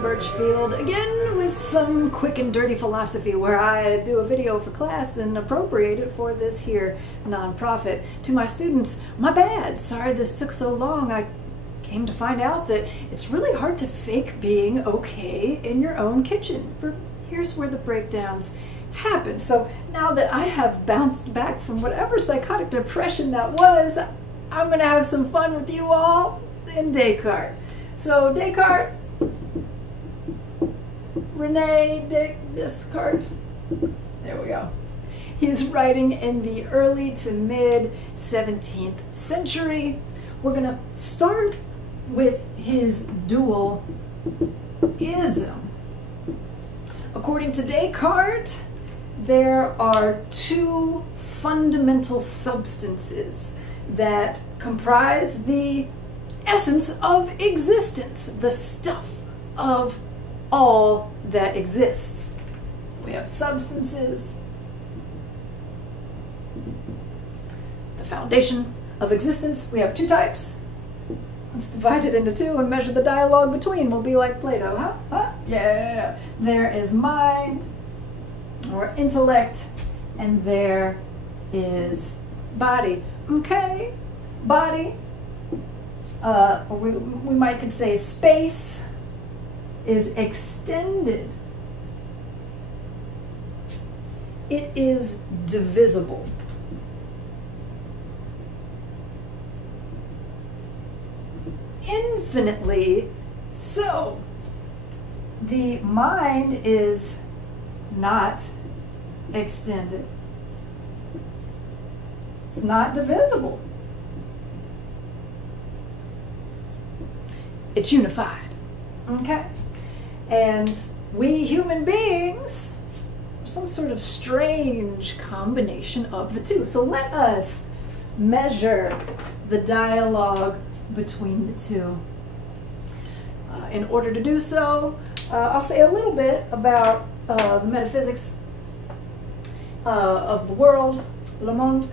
Birchfield, again with some quick and dirty philosophy where I do a video for class and appropriate it for this here nonprofit. To my students, my bad, sorry this took so long. I came to find out that it's really hard to fake being okay in your own kitchen. Here's where the breakdowns happen. So now that I have bounced back from whatever psychotic depression that was, I'm gonna have some fun with you all in Descartes. So Descartes, Rene Descartes, there we go. He's writing in the early to mid 17th century. We're gonna start with his dualism. According to Descartes, there are two fundamental substances that comprise the essence of existence, the stuff of all that exists. So we have substances, the foundation of existence. We have two types. Let's divide it into two and measure the dialogue between. We'll be like Plato, huh? Huh? Yeah. There is mind, or intellect, and there is body. Okay? Body, or we might could say space, is extended. It is divisible. Infinitely so. The mind is not extended. It's not divisible. It's unified. Okay? And we human beings are some sort of strange combination of the two. So let us measure the dialogue between the two. In order to do so, I'll say a little bit about the metaphysics of the world, le monde,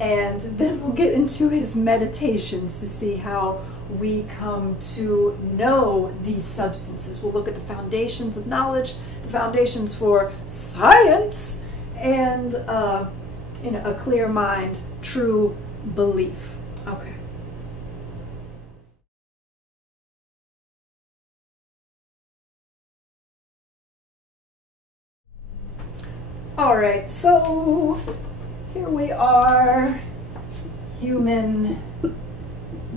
and then we'll get into his meditations to see how we come to know these substances. We'll look at the foundations of knowledge, the foundations for science, and a clear mind, true belief. Okay. All right, so here we are, human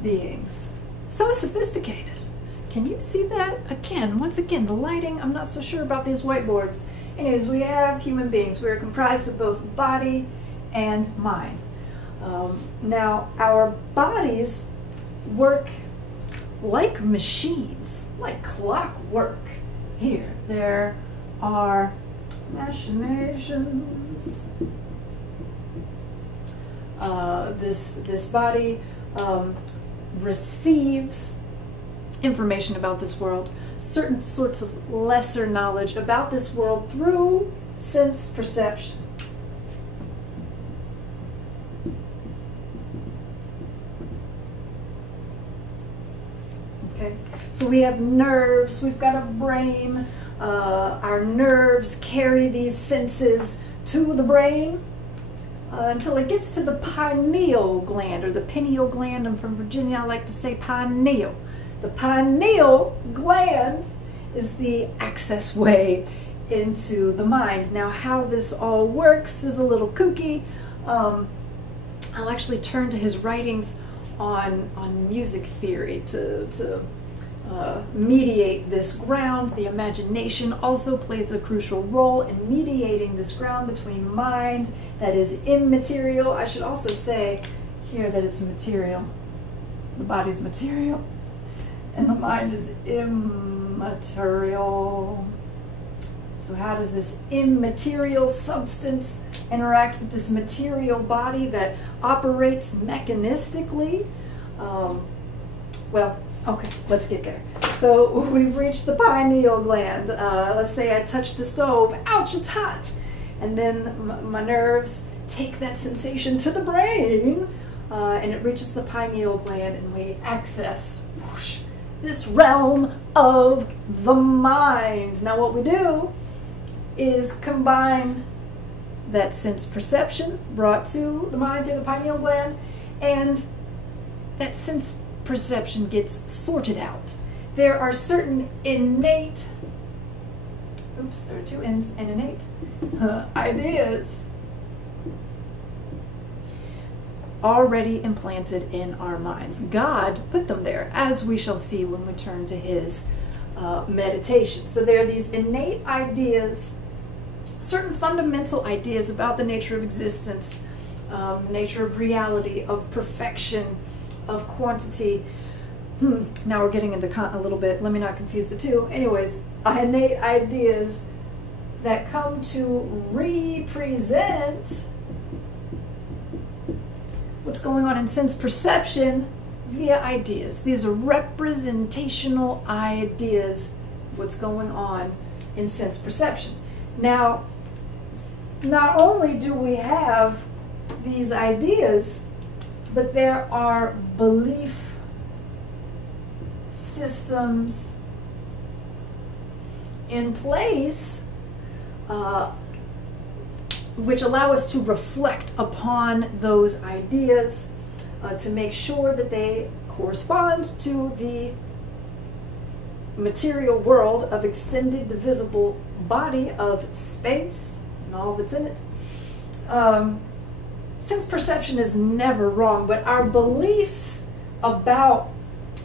beings. So sophisticated. Can you see that? Again, once again, the lighting, I'm not so sure about these whiteboards. Anyways, we have human beings. We're comprised of both body and mind. Now, our bodies work like machines, like clockwork. Here, there are machinations. This body receives information about this world, certain sorts of lesser knowledge about this world through sense perception. Okay, so we have nerves, we've got a brain. Our nerves carry these senses to the brain until it gets to the pineal gland, or the pineal gland. I'm from Virginia, I like to say pineal. The pineal gland is the access way into the mind. Now, how this all works is a little kooky. I'll actually turn to his writings on music theory to mediate this ground. The imagination also plays a crucial role in mediating this ground between mind that is immaterial. I should also say here that it's material. The body's material, and the mind is immaterial. So how does this immaterial substance interact with this material body that operates mechanistically? Well, okay, let's get there. So we've reached the pineal gland. Let's say I touch the stove. Ouch, it's hot. And then my nerves take that sensation to the brain, and it reaches the pineal gland, and we access whoosh, this realm of the mind. Now what we do is combine that sense perception brought to the mind through the pineal gland, and that sense perception gets sorted out. There are certain innate, oops, there are two N's and innate, ideas already implanted in our minds. God put them there, as we shall see when we turn to his meditation. So there are these innate ideas, certain fundamental ideas about the nature of existence, the nature of reality, of perfection, of quantity. Now we're getting into a little bit, let me not confuse the two. Anyways, innate ideas that come to represent what's going on in sense perception via ideas. These are representational ideas of what's going on in sense perception. Now, not only do we have these ideas, but there are belief systems in place which allow us to reflect upon those ideas to make sure that they correspond to the material world of extended divisible body of space and all that's in it. Sense perception is never wrong, but our beliefs about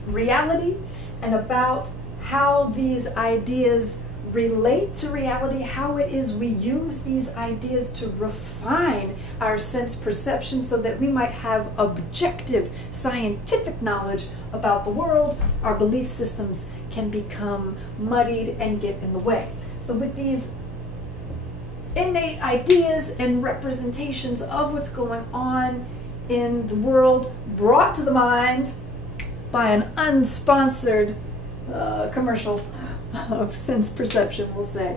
reality and about how these ideas relate to reality, how it is we use these ideas to refine our sense perception so that we might have objective scientific knowledge about the world, our belief systems can become muddied and get in the way. So with these innate ideas and representations of what's going on in the world brought to the mind by an unsponsored commercial of sense perception, we'll say.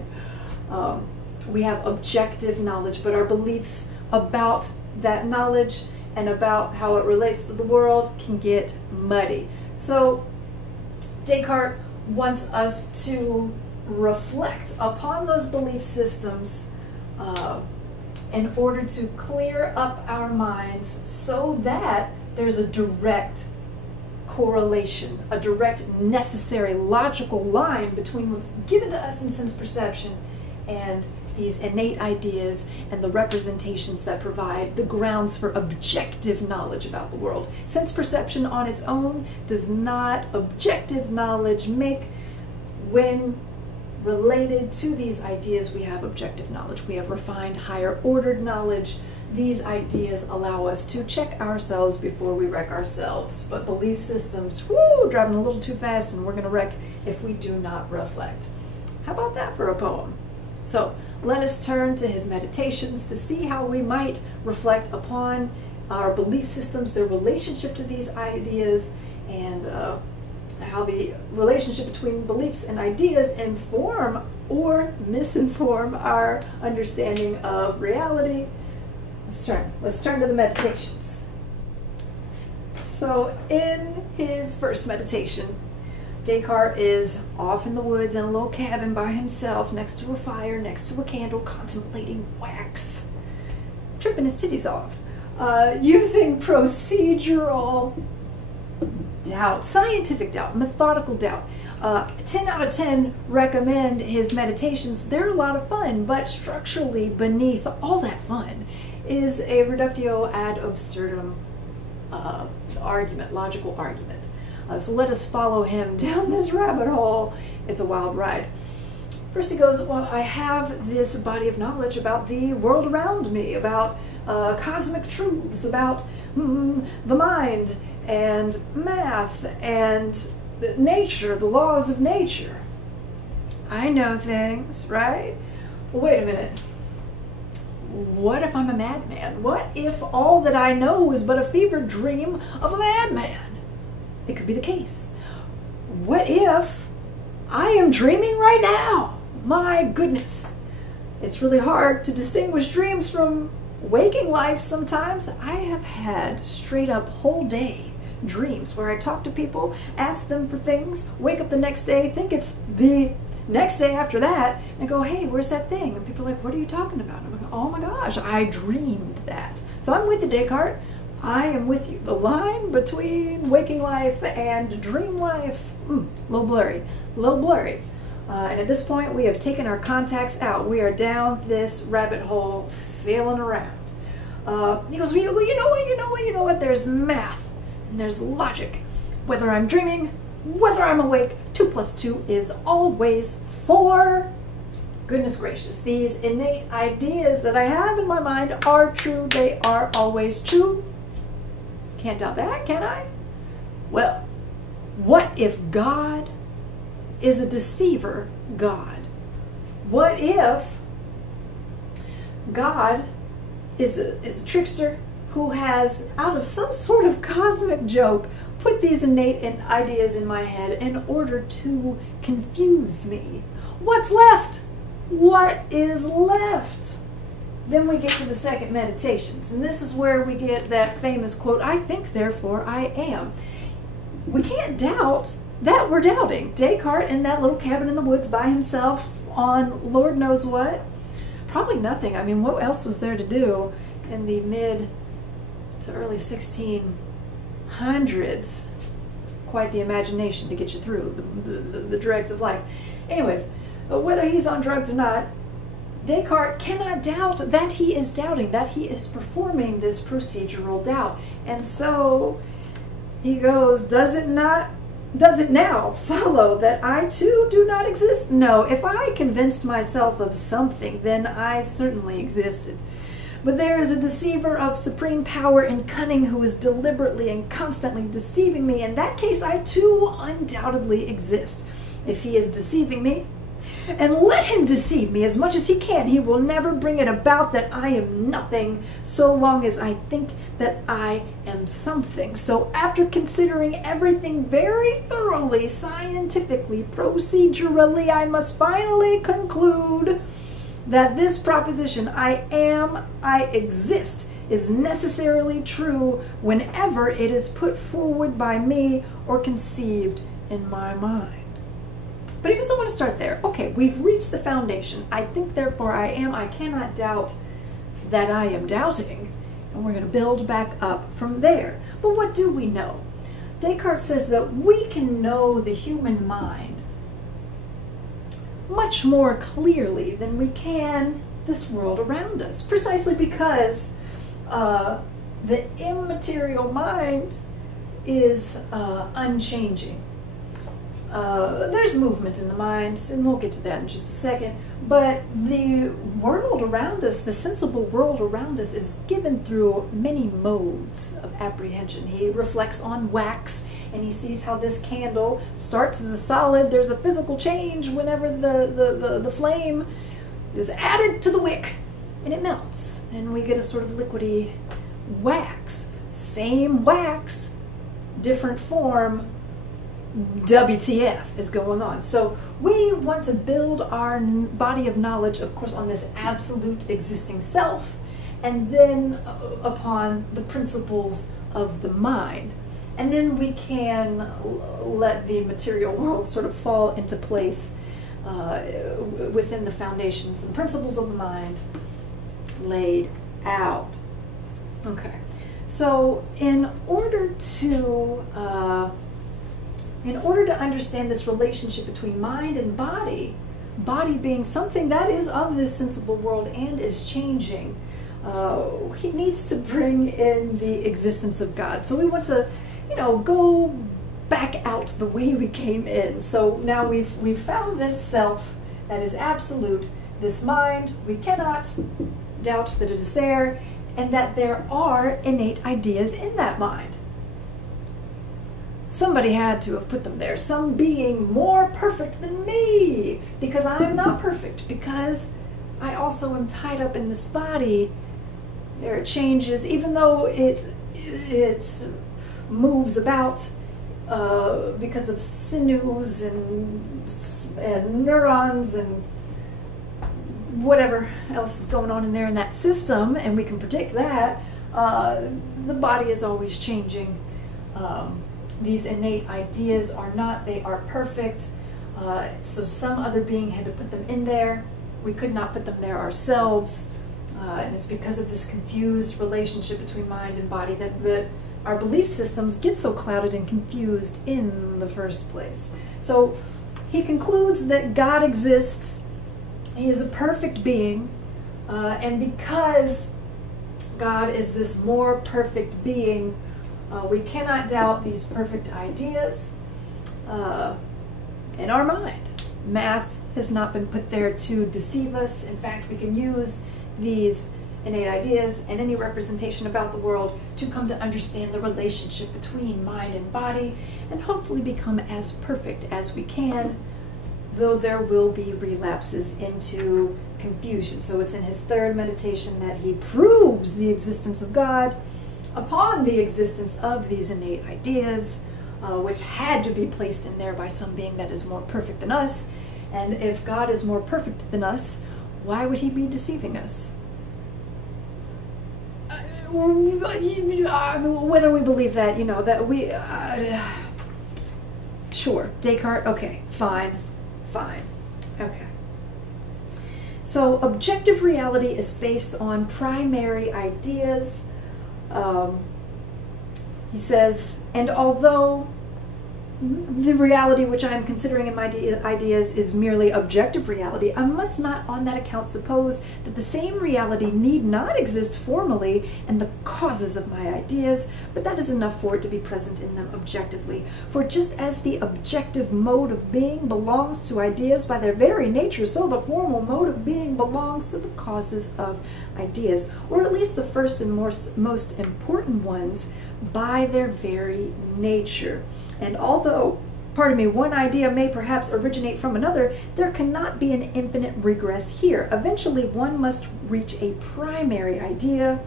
We have objective knowledge, but our beliefs about that knowledge and about how it relates to the world can get muddy. So Descartes wants us to reflect upon those belief systems in order to clear up our minds so that there's a direct correlation, a direct, necessary, logical line between what's given to us in sense perception and these innate ideas and the representations that provide the grounds for objective knowledge about the world. Sense perception on its own does not objective knowledge make. When related to these ideas, we have objective knowledge. We have refined, higher ordered knowledge. These ideas allow us to check ourselves before we wreck ourselves. But belief systems, whoo, driving a little too fast, and we're going to wreck if we do not reflect. How about that for a poem? So let us turn to his meditations to see how we might reflect upon our belief systems, their relationship to these ideas, and how the relationship between beliefs and ideas inform or misinform our understanding of reality. Let's turn to the meditations. So in his first meditation, Descartes is off in the woods in a little cabin by himself, next to a fire, next to a candle, contemplating wax, tripping his titties off, using procedural doubt, scientific doubt, methodical doubt. 10 out of 10 recommend his meditations. They're a lot of fun, but structurally beneath all that fun is a reductio ad absurdum argument, logical argument. So let us follow him down this rabbit hole. It's a wild ride. First he goes, well, I have this body of knowledge about the world around me, about cosmic truths, about the mind and math and nature, the laws of nature. I know things, right? Well, wait a minute. What if I'm a madman? What if all that I know is but a fever dream of a madman? It could be the case. What if I am dreaming right now? My goodness. It's really hard to distinguish dreams from waking life sometimes. I have had straight up whole day dreams, where I talk to people, ask them for things, wake up the next day, think it's the next day after that, and go, hey, where's that thing? And people are like, what are you talking about? I'm like, oh my gosh, I dreamed that. So I'm with you, Descartes. I am with you. The line between waking life and dream life, a little blurry, and at this point, we have taken our contacts out. We are down this rabbit hole, feeling around. He goes, well, you know what? There's math and there's logic. Whether I'm dreaming, whether I'm awake, 2 + 2 is always 4. Goodness gracious, these innate ideas that I have in my mind are true. They are always true. Can't doubt that, can I? Well, what if God is a deceiver God? What if God is a trickster who has, out of some sort of cosmic joke, put these innate ideas in my head in order to confuse me? What's left? What is left? Then we get to the second meditations, and this is where we get that famous quote, I think, therefore I am. We can't doubt that we're doubting. Descartes in that little cabin in the woods by himself on Lord knows what. Probably nothing. I mean, what else was there to do in the mid to early 1600s? Quite the imagination to get you through the dregs of life. Anyways, whether he's on drugs or not, Descartes cannot doubt that he is doubting, that he is performing this procedural doubt. And so he goes, does it now follow that I too do not exist? No, if I convinced myself of something, then I certainly existed. But there is a deceiver of supreme power and cunning who is deliberately and constantly deceiving me. In that case, I too undoubtedly exist. If he is deceiving me, and let him deceive me as much as he can, he will never bring it about that I am nothing, so long as I think that I am something. So after considering everything very thoroughly, scientifically, procedurally, I must finally conclude that this proposition, I am, I exist, is necessarily true whenever it is put forward by me or conceived in my mind. But he doesn't want to start there. Okay, we've reached the foundation. I think, therefore I am. I cannot doubt that I am doubting. And we're going to build back up from there. But what do we know? Descartes says that we can know the human mind much more clearly than we can this world around us. Precisely because the immaterial mind is unchanging. There's movement in the mind, and we'll get to that in just a second, but the world around us, the sensible world around us, is given through many modes of apprehension. He reflects on wax, and he sees how this candle starts as a solid. There's a physical change whenever the flame is added to the wick, and it melts, and we get a sort of liquidy wax. Same wax, different form, WTF is going on. So we want to build our body of knowledge, of course, on this absolute existing self, and then upon the principles of the mind. And then we can let the material world sort of fall into place within the foundations and principles of the mind laid out. Okay, so in order to understand this relationship between mind and body being something that is of this sensible world and is changing, he needs to bring in the existence of God. So we want to, go back out the way we came in. So now we've found this self that is absolute, this mind. We cannot doubt that it is there, and that there are innate ideas in that mind. Somebody had to have put them there, some being more perfect than me, because I'm not perfect, because I also am tied up in this body. There are changes, even though it moves about because of sinews and neurons and whatever else is going on in there in that system, and we can predict that. The body is always changing. These innate ideas are not, they are perfect. So some other being had to put them in there. We could not put them there ourselves. And it's because of this confused relationship between mind and body that our belief systems get so clouded and confused in the first place. So he concludes that God exists. He is a perfect being. And because God is this more perfect being, we cannot doubt these perfect ideas in our mind. Math has not been put there to deceive us. In fact, we can use these innate ideas and any representation about the world to come to understand the relationship between mind and body and hopefully become as perfect as we can, though there will be relapses into confusion. So it's in his third meditation that he proves the existence of God upon the existence of these innate ideas, which had to be placed in there by some being that is more perfect than us. And if God is more perfect than us, why would he be deceiving us? Whether we believe that, that we... sure, Descartes, okay, fine, okay. So objective reality is based on primary ideas. He says, and although the reality which I am considering in my ideas is merely objective reality, I must not on that account suppose that the same reality need not exist formally in the causes of my ideas, but that is enough for it to be present in them objectively. For just as the objective mode of being belongs to ideas by their very nature, so the formal mode of being belongs to the causes of ideas, or at least the first and most important ones by their very nature. And although, one idea may perhaps originate from another, there cannot be an infinite regress here. Eventually, one must reach a primary idea,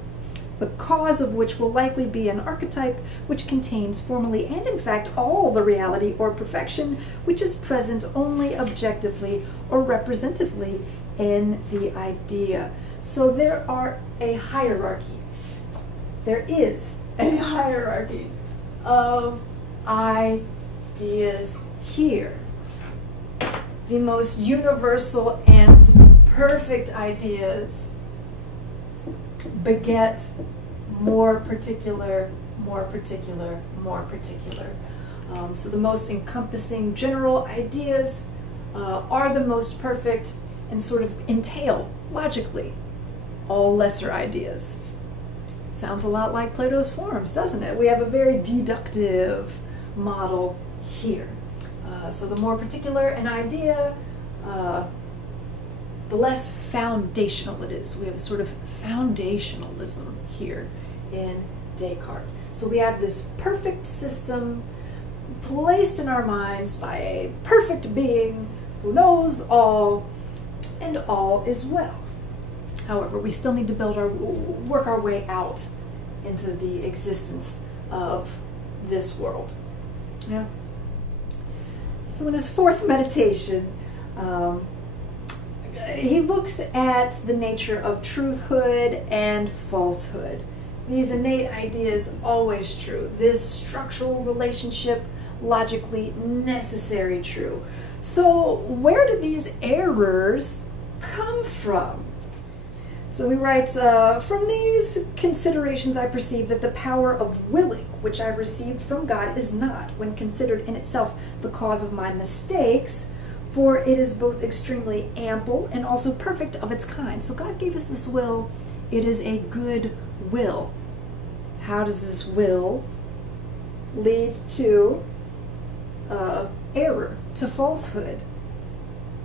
the cause of which will likely be an archetype which contains formally and in fact all the reality or perfection which is present only objectively or representatively in the idea. So there are a hierarchy. There is a hierarchy of ideas here. The most universal and perfect ideas beget more particular. So the most encompassing general ideas are the most perfect and sort of entail, logically, all lesser ideas. Sounds a lot like Plato's forms, doesn't it? We have a very deductive model here. So the more particular an idea, the less foundational it is. We have a sort of foundationalism here in Descartes. So we have this perfect system placed in our minds by a perfect being who knows all, and all is well. However, we still need to work our way out into the existence of this world. Yeah. So in his fourth meditation, he looks at the nature of truthhood and falsehood. These innate ideas always true. This structural relationship logically necessary true. So where do these errors come from? So he writes, from these considerations I perceive that the power of willing, which I received from God, is not, when considered in itself, the cause of my mistakes, for it is both extremely ample and also perfect of its kind. So God gave us this will. It is a good will. How does this will lead to error, to falsehood?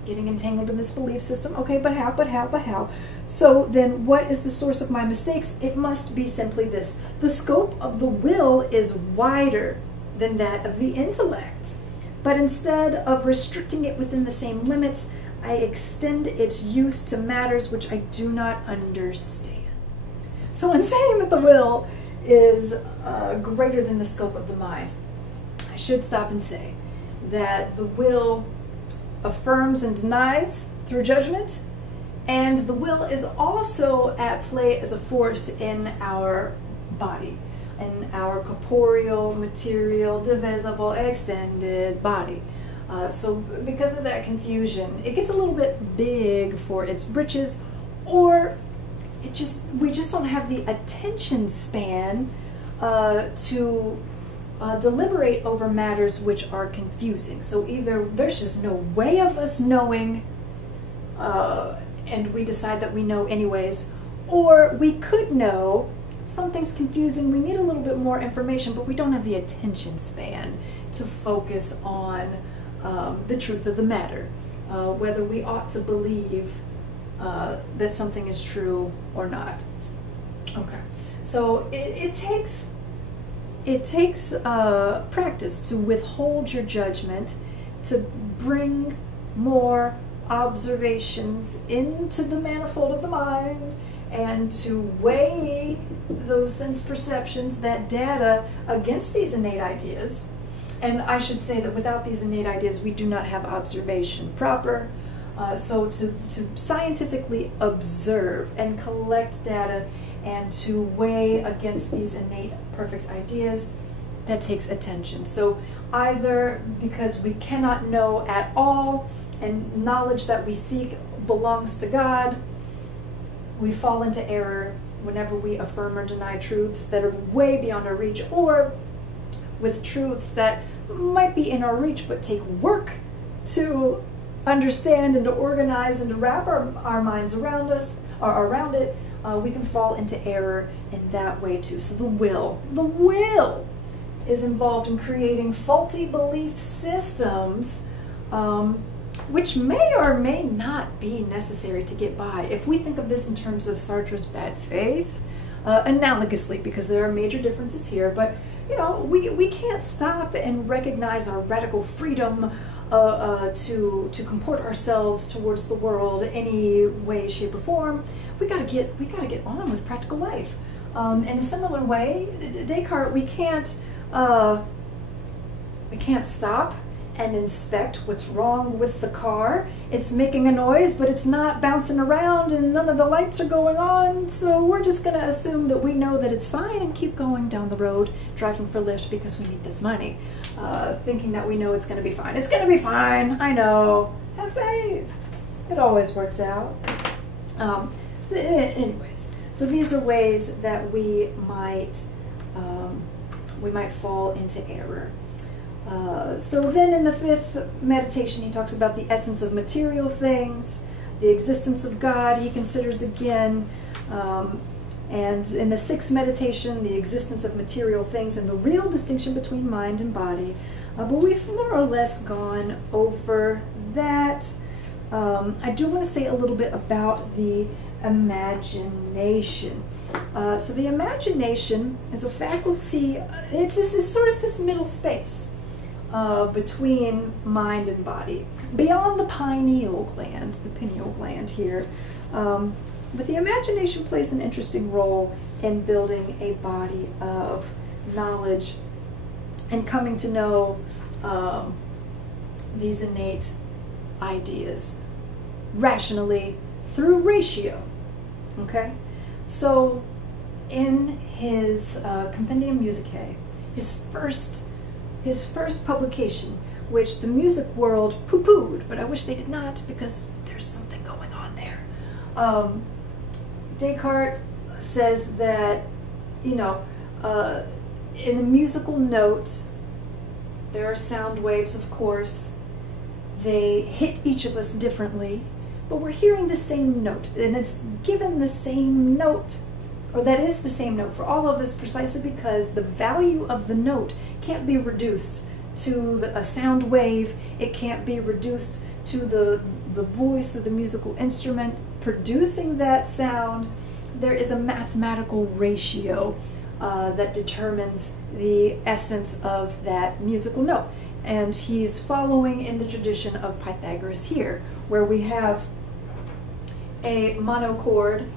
Getting entangled in this belief system. Okay, but how? So then what is the source of my mistakes? It must be simply this. The scope of the will is wider than that of the intellect. But instead of restricting it within the same limits, I extend its use to matters which I do not understand. So in saying that the will is greater than the scope of the mind, I should stop and say that the will affirms and denies through judgment, and the will is also at play as a force in our body. in our corporeal, material, divisible, extended body. So because of that confusion, it gets a little bit big for its britches, or we just don't have the attention span to deliberate over matters which are confusing. So either there's just no way of us knowing, and we decide that we know anyways, or we could know something's confusing, we need a little bit more information, but we don't have the attention span to focus on the truth of the matter, whether we ought to believe that something is true or not. Okay, so it takes practice to withhold your judgment, to bring more observations into the manifold of the mind, and to weigh those sense perceptions, that data, against these innate ideas. And I should say that without these innate ideas, we do not have observation proper. So to scientifically observe and collect data and to weigh against these innate perfect ideas, that takes attention. So either because we cannot know at all, and knowledge that we seek belongs to God, we fall into error whenever we affirm or deny truths that are way beyond our reach, or with truths that might be in our reach but take work to understand and to organize and to wrap our minds around us or around it, we can fall into error in that way too. So the will is involved in creating faulty belief systems, which may or may not be necessary to get by. If we think of this in terms of Sartre's bad faith, analogously, because there are major differences here, but you know, we can't stop and recognize our radical freedom to comport ourselves towards the world any way, shape, or form. We gotta get on with practical life. In a similar way, Descartes, we can't stop and inspect what's wrong with the car. It's making a noise, but it's not bouncing around and none of the lights are going on, so we're just going to assume that we know that it's fine and keep going down the road, driving for Lyft because we need this money, thinking that we know it's going to be fine. It's going to be fine, I know. Have faith. It always works out. Anyways, so these are ways that we might fall into error. So then in the fifth meditation, he talks about the essence of material things, the existence of God he considers again, and in the sixth meditation, the existence of material things and the real distinction between mind and body. But we've more or less gone over that. I do want to say a little bit about the imagination. So the imagination is a faculty, it's sort of this middle space between mind and body, beyond the pineal gland, the pineal gland here. But the imagination plays an interesting role in building a body of knowledge and coming to know these innate ideas rationally through ratio. Okay? So in his Compendium Musicae, his first publication, which the music world poo-pooed, but I wish they did not, because there's something going on there. Descartes says that, you know, in a musical note, there are sound waves, of course. They hit each of us differently, but we're hearing the same note, and it's given the same note, or that is the same note for all of us, precisely because the value of the note can't be reduced to a sound wave. It can't be reduced to the voice of the musical instrument producing that sound. There is a mathematical ratio that determines the essence of that musical note. And he's following in the tradition of Pythagoras here, where we have a monochord,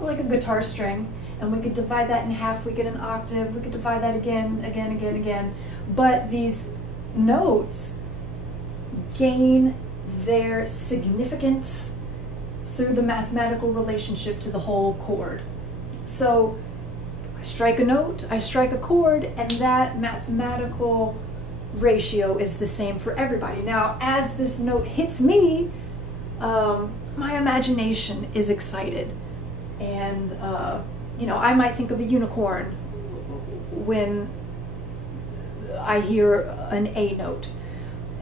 like a guitar string, and we could divide that in half, we get an octave, we could divide that again, but these notes gain their significance through the mathematical relationship to the whole chord. So I strike a note, I strike a chord, and that mathematical ratio is the same for everybody. Now, as this note hits me, my imagination is excited, and you know, I might think of a unicorn when I hear an A note,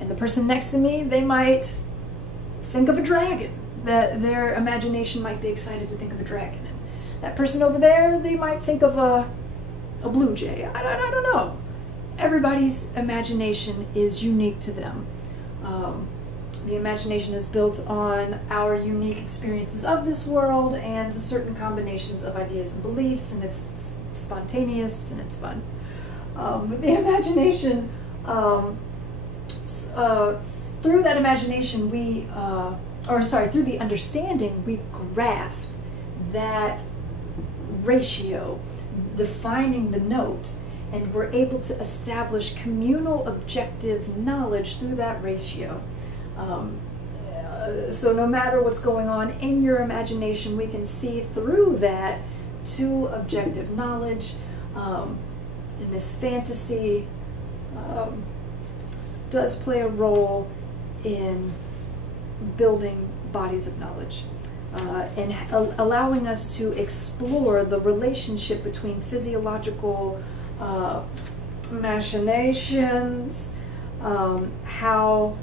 and the person next to me, they might think of a dragon. Their imagination might be excited to think of a dragon, and that person over there, they might think of a blue jay. I don't know. Everybody's imagination is unique to them. The imagination is built on our unique experiences of this world and certain combinations of ideas and beliefs, and it's spontaneous and it's fun. The imagination, through that imagination, through the understanding, we grasp that ratio, defining the note, and we're able to establish communal objective knowledge through that ratio. So no matter what's going on in your imagination, we can see through that to objective knowledge. And this fantasy does play a role in building bodies of knowledge and allowing us to explore the relationship between physiological machinations, how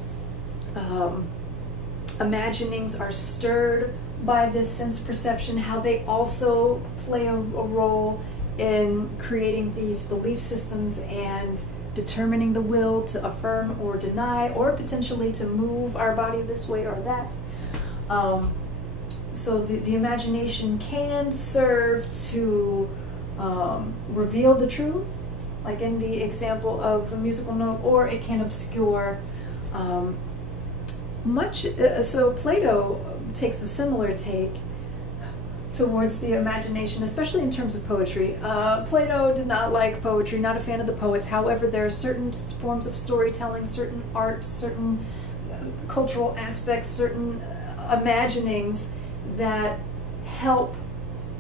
imaginings are stirred by this sense perception, how they also play a role in creating these belief systems and determining the will to affirm or deny, or potentially to move our body this way or that. So the imagination can serve to reveal the truth, like in the example of a musical note, or it can obscure so Plato takes a similar take towards the imagination, especially in terms of poetry. Plato did not like poetry, not a fan of the poets. However, there are certain forms of storytelling, certain art, certain cultural aspects, certain imaginings that help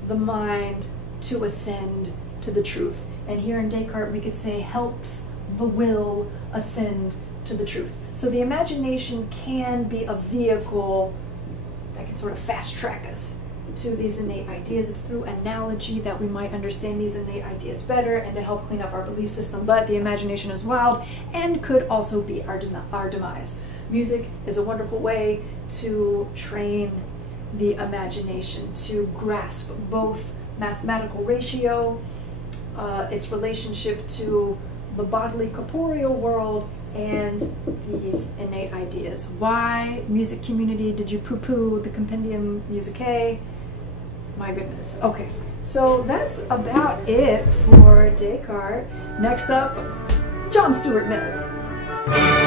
the mind to ascend to the truth. And here in Descartes, we could say helps the will ascend to the truth. So the imagination can be a vehicle that can sort of fast track us to these innate ideas. It's through analogy that we might understand these innate ideas better and to help clean up our belief system. But the imagination is wild and could also be our demise. Music is a wonderful way to train the imagination to grasp both mathematical ratio, its relationship to the bodily corporeal world, and these innate ideas. Why, music community, did you poo-poo the Compendium Musicae? My goodness. Okay, so that's about it for Descartes. Next up, John Stuart Mill.